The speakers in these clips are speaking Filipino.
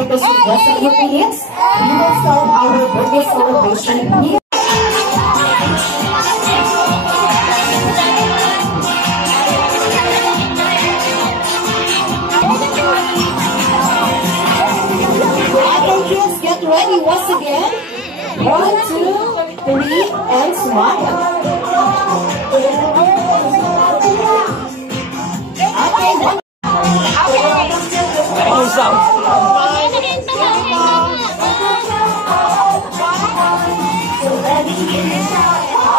because you blessed with kids, we will start our birthday celebration here. Okay, kids, get ready once again. 1, 2, 3, and smile. Okay, one.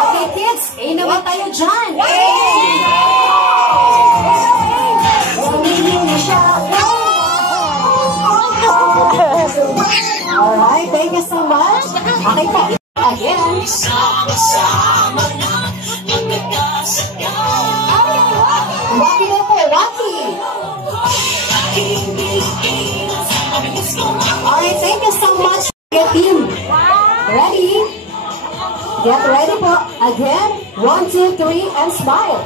Okay, kids, naman tayo dyan. Alright, thank you so much. Okay po, again. Waki na po, waki. Alright, thank you so much. Get in. Ready? Get ready po. Again. 1, 2, 3, and smile.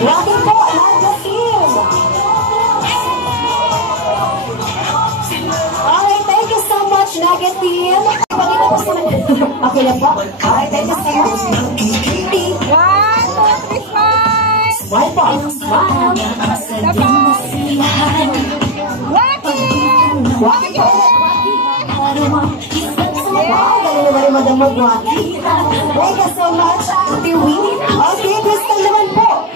Waki po, not the team. Alright, thank you so much, Nugget team. Okay na po. Alright, thank you so much. 1, 2, 3, 5. Smile po. Smile. Waki po. Wow, galing naman Madam Waki. Thank you so much, Auntie Winnie. Okay, Crystal naman po.